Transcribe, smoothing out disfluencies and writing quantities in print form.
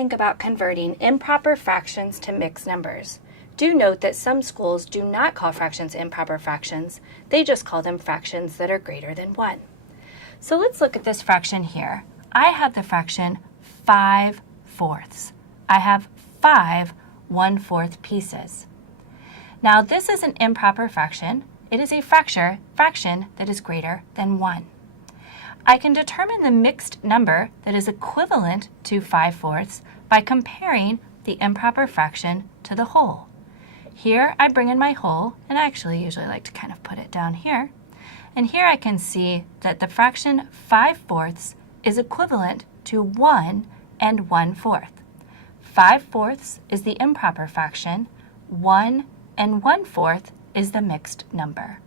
think about converting improper fractions to mixed numbers. Do note that some schools do not call fractions improper fractions. They just call them fractions that are greater than 1. So let's look at this fraction here. I have the fraction 5/4. I have 5 1/4 pieces. Now this is an improper fraction. It is a fraction that is greater than 1. I can determine the mixed number that is equivalent to 5/4 by comparing the improper fraction to the whole. Here I bring in my whole, and I actually usually like to kind of put it down here. And here I can see that the fraction 5/4 is equivalent to 1 and 1/4. 5/4 is the improper fraction, 1 and 1/4 is the mixed number.